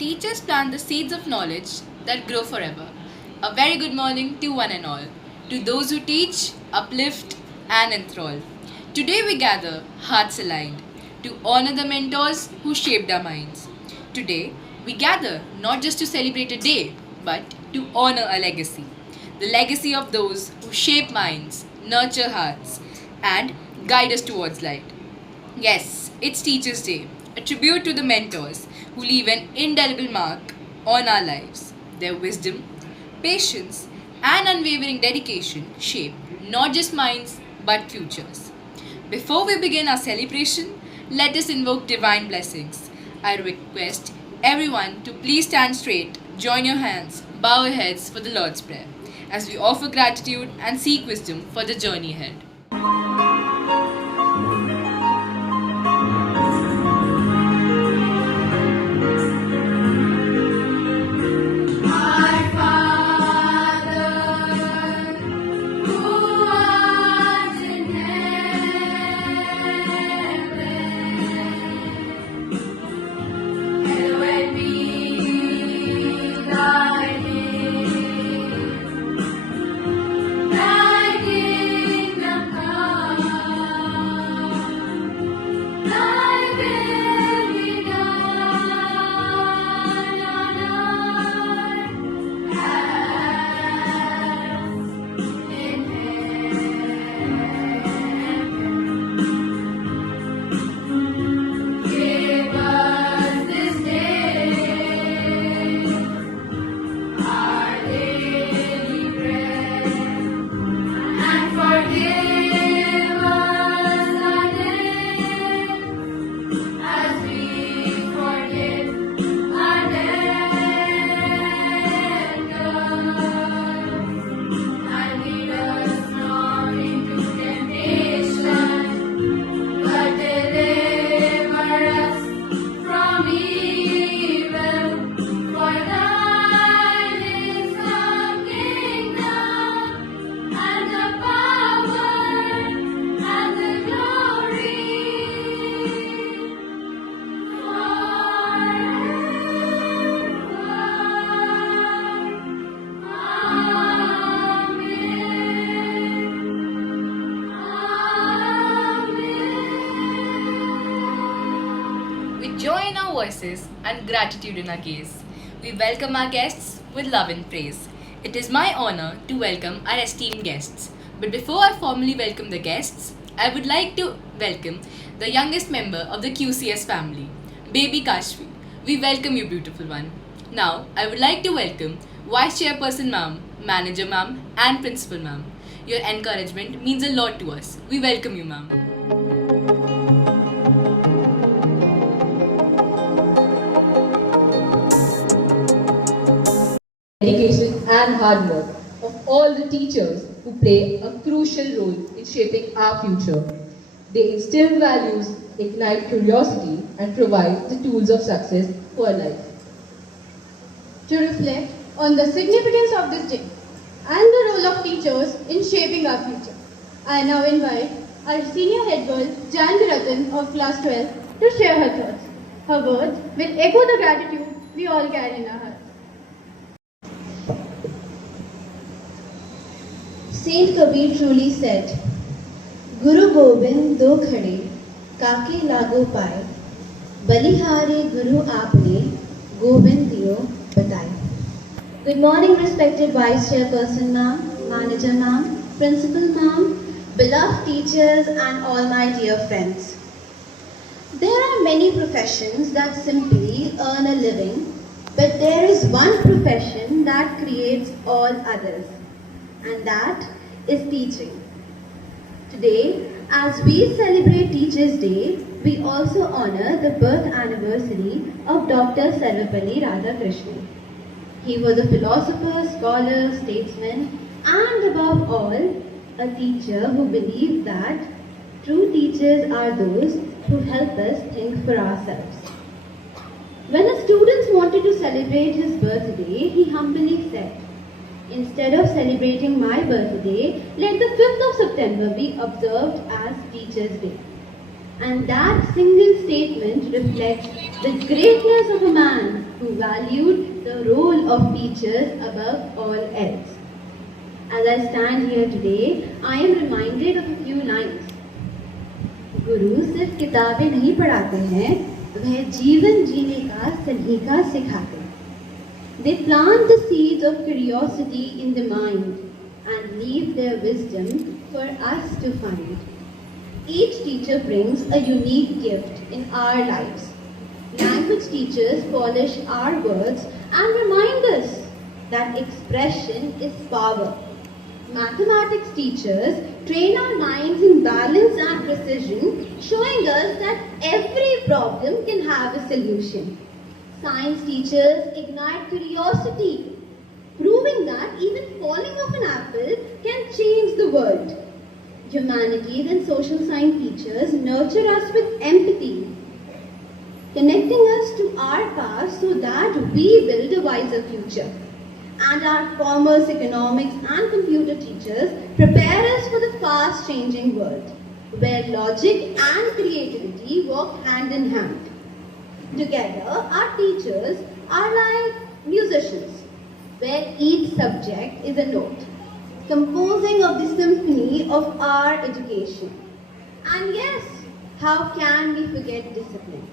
Teachers plant the seeds of knowledge that grow forever. A very good morning to one and all, to those who teach, uplift, and enthrall. Today we gather, hearts aligned, to honor the mentors who shaped our minds. Today we gather not just to celebrate a day, but to honor a legacy. The legacy of those who shape minds, nurture hearts, and guide us towards light. Yes, it's Teachers' Day, a tribute to the mentors who leave an indelible mark on our lives. Their wisdom, patience, and unwavering dedication shape not just minds but futures. Before we begin our celebration, let us invoke divine blessings. I request everyone to please stand straight, join your hands, bow your heads for the Lord's Prayer as we offer gratitude and seek wisdom for the journey ahead. Our Father, who art in heaven, hallowed be thy name. Thy kingdom come, thy will be done on earth as in heaven. Give us this day our daily bread, and forgive us our debts as we forgive our debtors. And lead us not into temptation, but deliver us from evil. For thine is the kingdom, and the power, and the glory, With joy in our voices and gratitude in our gaze, we welcome our guests with love and praise. It is my honor to welcome our esteemed guests. But before I formally welcome the guests, I would like to welcome the youngest member of the QCS family, Baby Kashvi. We welcome you, beautiful one. Now, I would like to welcome Vice Chairperson Ma'am, Manager Ma'am, and Principal Ma'am. Your encouragement means a lot to us. We welcome you, Ma'am. Dedication and hard work of all the teachers who play a crucial role in shaping our future. They instill values, ignite curiosity, and provide the tools of success for life. to reflect on the significance of this day and the role of teachers in shaping our future. I now invite our senior head girl, Janvi Ratan of class 12, to share her thoughts. Her words will echo the gratitude we all carry in our hearts. Saint Kabir truly said, Guru Gobind do khade, kake lago paye, balihare Guru aapne, Gobind diyo bataye. Good morning, respected Vice Chairperson Ma'am, Manager Ma'am, Principal Ma'am, beloved teachers and all my dear friends. There are many professions that simply earn a living, but there is one profession that creates all others, and that is teaching. Today, as we celebrate Teachers' Day, we also honor the birth anniversary of Dr. Sarvepalli Radhakrishnan. He was a philosopher, scholar, statesman, and above all, a teacher who believed that true teachers are those who help us think for ourselves. When the students wanted to celebrate his birthday, he humbly said, instead of celebrating my birthday, let the 5th of September be observed as Teachers' Day. And that single statement reflects the greatness of a man who valued the role of teachers above all else. As I stand here today, I am reminded of a few lines. गुरु सिर्फ किताबें नहीं पढ़ाते हैं, वह जीवन जीने का सलीका सिखाते हैं. They plant the seeds of curiosity in the mind and leave their wisdom for us to find. Each teacher brings a unique gift in our lives. Language teachers polish our words and remind us that expression is power. Mathematics teachers train our minds in balance and precision, showing us that every problem can have a solution. Science teachers ignite curiosity, proving that even falling off an apple can change the world. Humanities and social science teachers nurture us with empathy, connecting us to our past so that we build a wiser future. And our commerce, economics and computer teachers prepare us for the fast changing world, where logic and creativity work hand in hand. Together, our teachers are like musicians, where each subject is a note, composing of the symphony of our education. And yes, how can we forget discipline?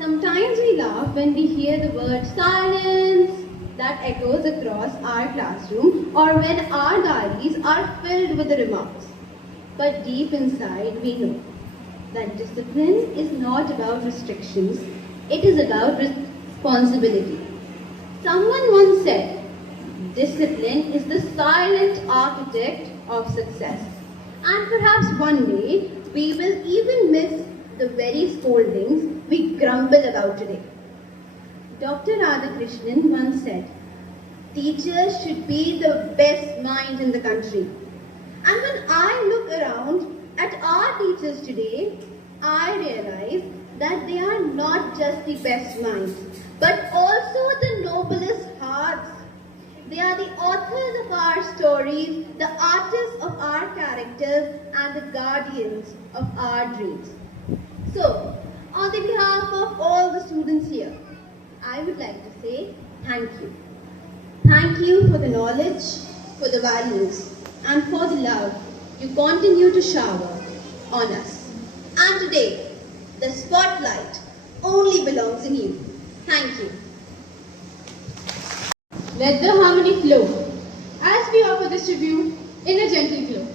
Sometimes we laugh when we hear the word silence that echoes across our classroom, or when our diaries are filled with the remarks. But deep inside we know that discipline is not about restrictions, it is about responsibility. Someone once said, discipline is the silent architect of success. And perhaps one day we will even miss the very scoldings we grumble about today. Dr. Radhakrishnan once said, teachers should be the best minds in the country. And when I look around at our teachers today, I realize that they are not just the best minds, but also the noblest hearts. They are the authors of our stories, the artists of our characters, and the guardians of our dreams. So, on the behalf of all the students here, I would like to say thank you. Thank you for the knowledge, for the values, and for the love you continue to shower on us. And today, the spotlight only belongs in you. Thank you. Let the harmony flow as we offer this tribute in a gentle glow.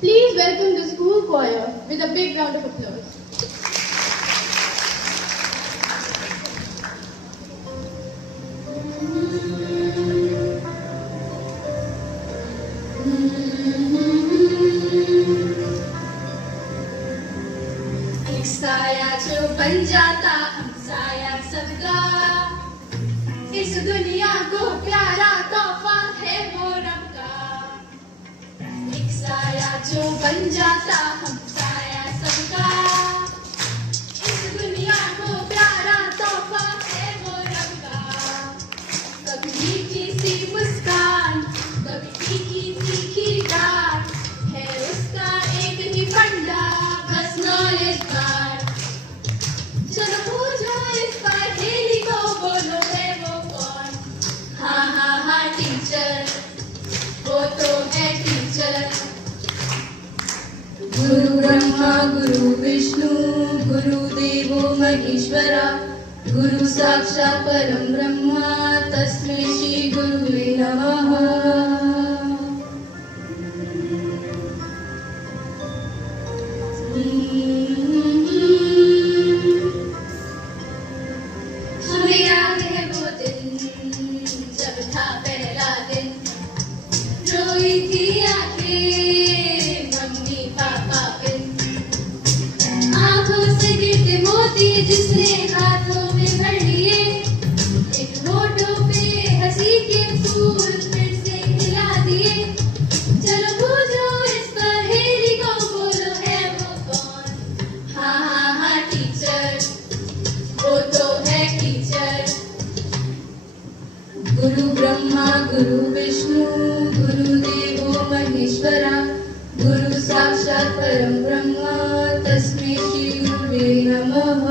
Please welcome the school choir with a big round of applause. एक साया जो बन जाता हम साया सबका, इस दुनिया को प्यारा तोहफा है वो रब का. एक साया जो बन जाता हम साया सबका, इस दुनिया को प्यारा तोहफा है वो रब का. कभी मीठी सी मुस्कान, कभी तीखी तीखी डांट, है उसका एक ही फंडा, बस नॉलेज कार्ड. चलो पूछो इस पहेली को, बोलो है वो कौन? हाँ हाँ हाँ टीचर, वो तो है टीचर. गुरु ब्रह्मा गुरु विष्णु गुरुदेवो महेश्वरा, गुरु साक्षात् परम ब्रह्मा तस्मै श्री गुरुवे नमः. हमें याद है वो दिन जब था पहला दिन, रोई थी आंखें मम्मी पापा बिन, आंखों से गिरते मोती जिसने हाथों में भर लिए, एक होठों पे हंसी के फूल फिर से खिला दिए. चलो पूछो इस पहेली को, बोलो है वो कौन? हाँ हाँ हाँ टीचर, वो तो है टीचर. गुरु ब्रह्मा गुरु विष्णु गुरुदेवो महेश्वरा, गुरु साक्षात् परम ब्रह्मा तस्मै श्री गुरुवे नमः.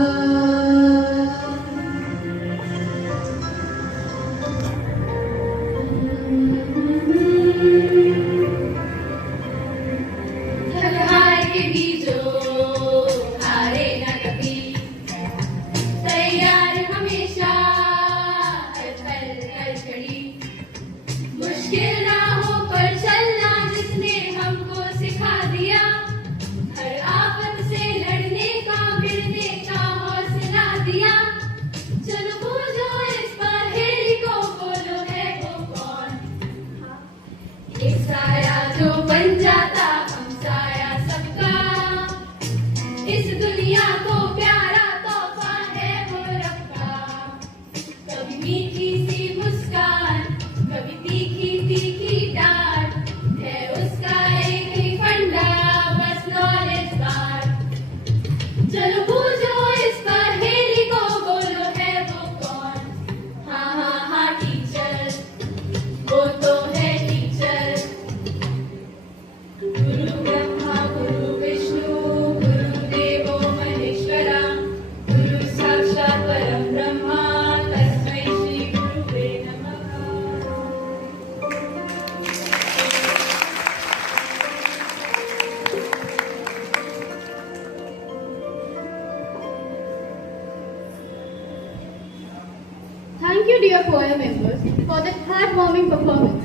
you, dear choir members, for that heartwarming performance.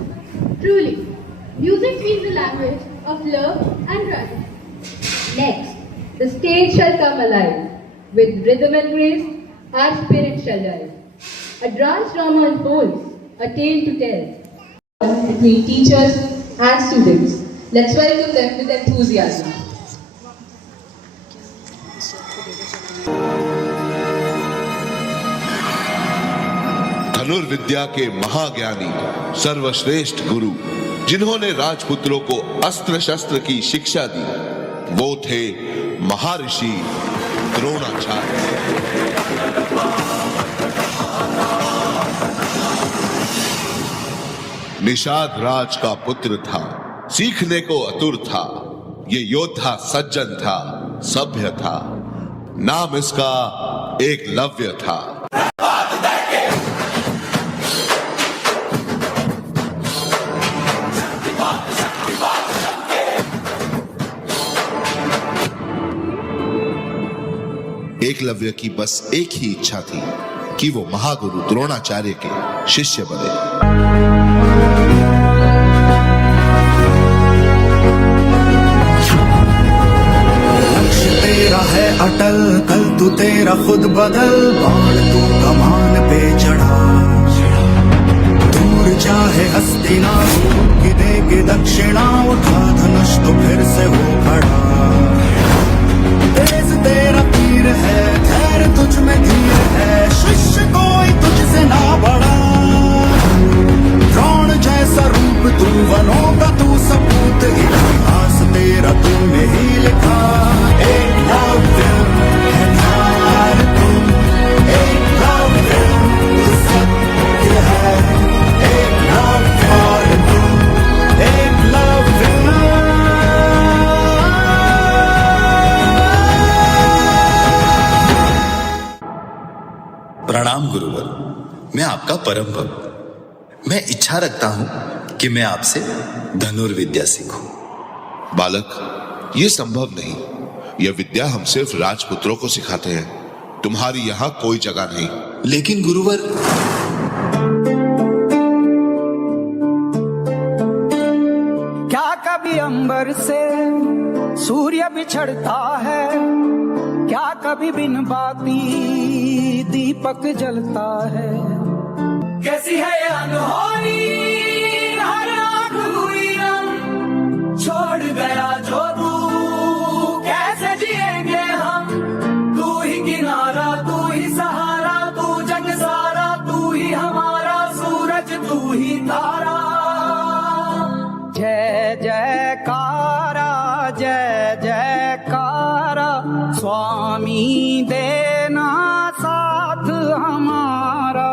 Truly, music is the language of love and tragedy. Next, the stage shall come alive. With rhythm and grace, our spirit shall rise. A dance drama unfolds, a tale to tell. Between teachers and students. Let's welcome them with enthusiasm. धनुर्विद्या के महाज्ञानी सर्वश्रेष्ठ गुरु जिन्होंने राजपुत्रों को अस्त्र शस्त्र की शिक्षा दी, वो थे महर्षि द्रोणाचार्य। निषाद राज का पुत्र था, सीखने को आतुर था, ये योद्धा सज्जन था, सभ्य था, नाम इसका एकलव्य था। एकलव्य की बस एक ही इच्छा थी कि वो महागुरु द्रोणाचार्य के शिष्य बने। लक्ष्य तेरा है अटल, कल तू तेरा खुद बदल, बाण तू कमान पे चढ़ा। दूर चाहे हस्तिनापुर की देगी दक्षिणा, उठा धनुष तो फिर से हो खड़ा। तेज तेरा तीर है, धैर्य तुझ में धीर है, शिष्य कोई तुझसे ना बड़ा। द्रोण जैसा रूप तू, वनों का तू सपूत, इतिहास तेरा तूने ही लिखा। एकलव्य है नार तू, एकलव्य तू सत्य है, एकलव्य और तू एकलव्य। प्रणाम गुरुवर, मैं आपका परम भक्त। मैं इच्छा रखता हूं कि मैं आपसे धनुर्विद्या सीखूं। बालक, ये संभव नहीं। यह विद्या हम सिर्फ राजपुत्रों को सिखाते हैं, तुम्हारी यहाँ कोई जगह नहीं। लेकिन गुरुवर, क्या कभी अंबर से सूर्य बिछड़ता है, क्या कभी बिन बाती दीपक जलता है। कैसी है ये अनहोनी, हर आँख हुई रंग, छोड़ गया जो तू, कैसे जिएंगे हम। तू ही किनारा, तू ही सहारा, तू जग सारा, तू ही हमारा सूरज, तू ही तारा। जय जयकारा, जय जयकारा, स्वामी देना साथ हमारा।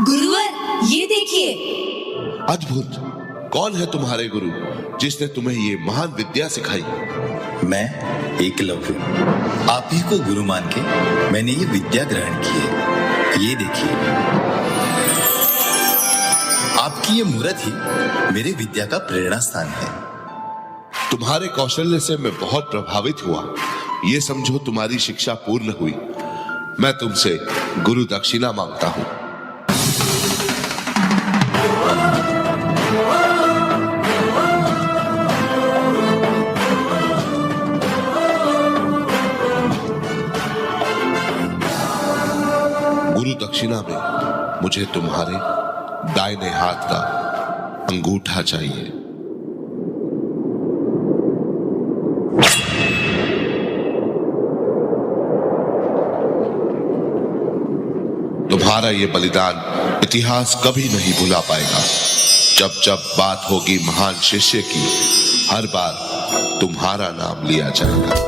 गुरुवर, ये देखिए। अद्भुत। कौन है तुम्हारे गुरु जिसने तुम्हें ये महान विद्या सिखाई? मैं एकलव्य, आप ही को गुरु मान के मैंने ये विद्या ग्रहण की है। ये देखिए, आपकी ये मूर्त ही मेरे विद्या का प्रेरणा स्थान है। तुम्हारे कौशल्य से मैं बहुत प्रभावित हुआ। ये समझो तुम्हारी शिक्षा पूर्ण हुई। मैं तुमसे गुरु दक्षिणा मांगता हूँ। गुरु दक्षिणा में मुझे तुम्हारे दाहिने हाथ का अंगूठा चाहिए। तुम्हारा ये बलिदान इतिहास कभी नहीं भुला पाएगा। जब जब बात होगी महान शिष्य की, हर बार तुम्हारा नाम लिया जाएगा।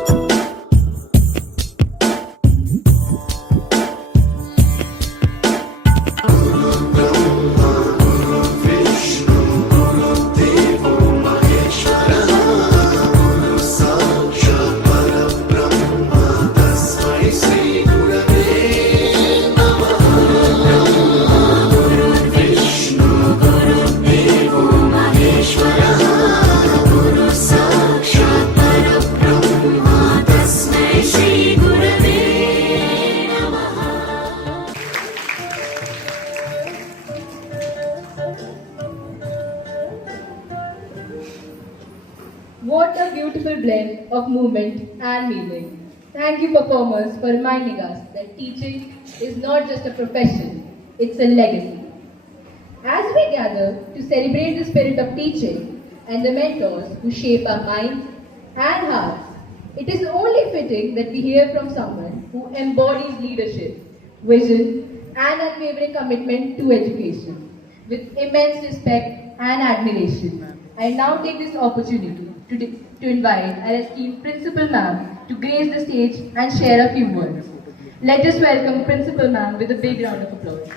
What a beautiful blend of movement and meaning. Thank you, performers, for reminding us that teaching is not just a profession, it's a legacy. As we gather to celebrate the spirit of teaching and the mentors who shape our minds and hearts, it is only fitting that we hear from someone who embodies leadership, vision, and unwavering commitment to education. With immense respect and admiration, I now take this opportunity to invite our esteemed Principal Ma'am to grace the stage and share a few words. Let us welcome Principal Ma'am with a big round of applause.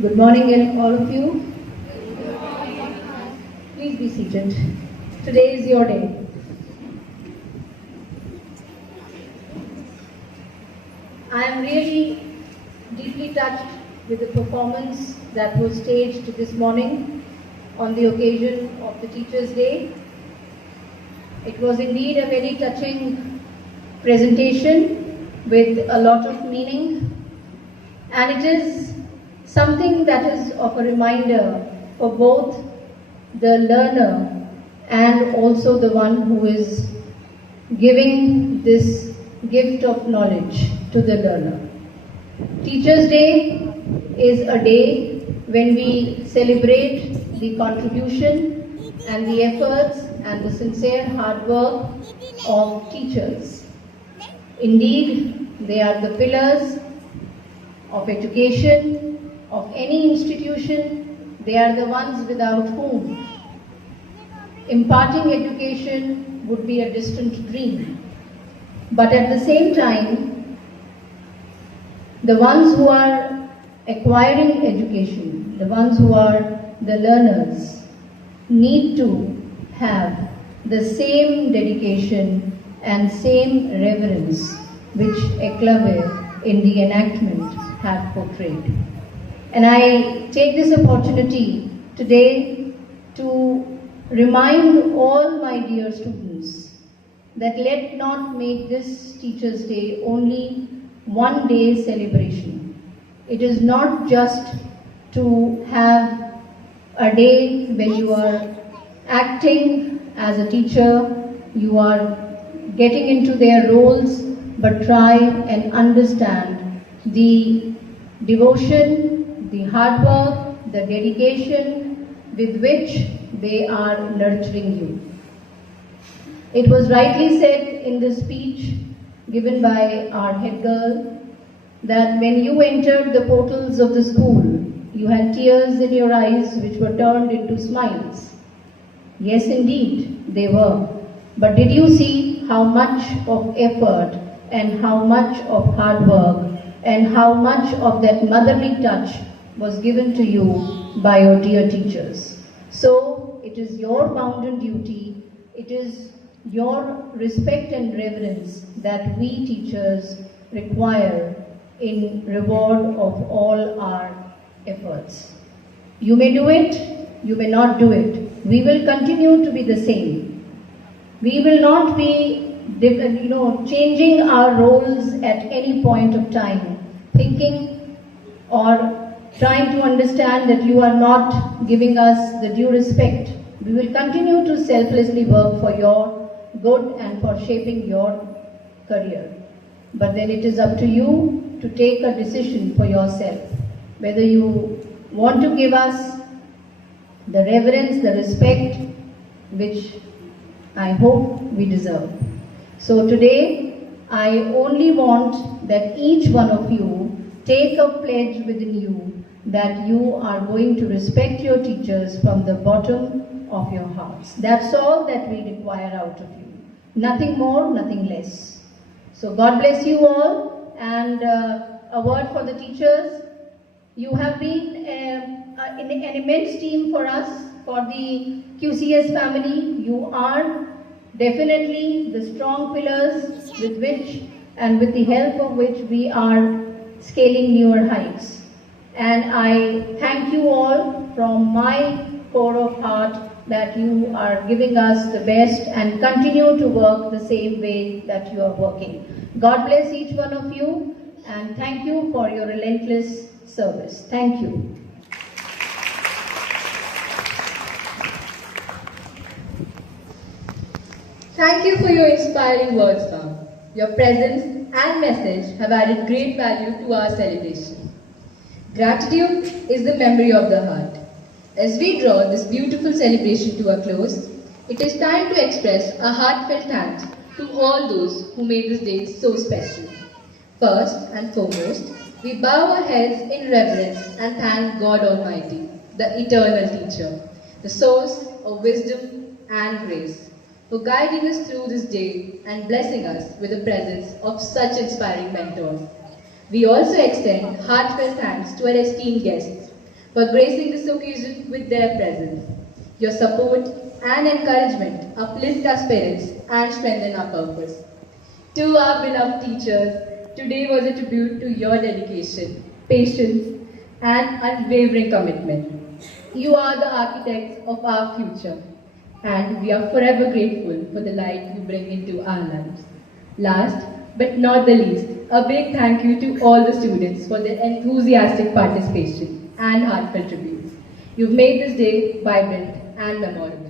Good morning, all of you. Please be seated. Today is your day. I am really deeply touched with the performance that was staged this morning on the occasion of the Teachers' Day. It was indeed a very touching presentation with a lot of meaning, and it is something that is of a reminder for both the learner and also the one who is giving this gift of knowledge to the learner. Teachers' Day is a day when we celebrate the contribution and the efforts and the sincere hard work of teachers. Indeed, they are the pillars of education, of any institution. They are the ones without whom imparting education would be a distant dream. But at the same time, the ones who are acquiring education, the ones who are the learners, need to have the same dedication and same reverence which Eklavya in the enactment have portrayed. And I take this opportunity today to remind all my dear students that let not make this Teachers' Day only one day celebration. It is not just to have a day when you are acting as a teacher, you are getting into their roles, but try and understand the devotion, the hard work, the dedication with which they are nurturing you. It was rightly said in the speech given by our head girl that when you entered the portals of the school, you had tears in your eyes which were turned into smiles. Yes, indeed, they were. But did you see how much of effort and how much of hard work and how much of that motherly touch was given to you by your dear teachers? So it is your bounden duty, it is your respect and reverence that we teachers require in reward of all our efforts. You may do it, you may not do it. We will continue to be the same. We will not be changing our roles at any point of time, thinking or trying to understand that you are not giving us the due respect. We will continue to selflessly work for your good and for shaping your career. But then it is up to you to take a decision for yourself, whether you want to give us the reverence, the respect which I hope we deserve. So today, I only want that each one of you take a pledge within you that you are going to respect your teachers from the bottom of your hearts. That's all that we require out of you. Nothing more, nothing less. So God bless you all, and a word for the teachers. You have been an immense team for us, for the QCS family. You are definitely the strong pillars with which and with the help of which we are scaling newer heights. And I thank you all from my core of heart that you are giving us the best and continue to work the same way that you are working. God bless each one of you, and thank you for your relentless service. Thank you. Thank you for your inspiring words, ma'am. Your presence and message have added great value to our celebration. Gratitude is the memory of the heart. As we draw this beautiful celebration to a close, it is time to express a heartfelt thanks to all those who made this day so special. First and foremost, we bow our heads in reverence and thank God Almighty, the eternal teacher, the source of wisdom and grace, for guiding us through this day and blessing us with the presence of such inspiring mentors. We also extend heartfelt thanks to our esteemed guests for gracing this occasion with their presence. Your support and encouragement uplift our spirits and strengthen our purpose. To our beloved teachers, today was a tribute to your dedication, patience, and unwavering commitment. You are the architects of our future, and we are forever grateful for the light you bring into our lives. Last but not the least, a big thank you to all the students for their enthusiastic participation and heartfelt tributes. You've made this day vibrant and memorable.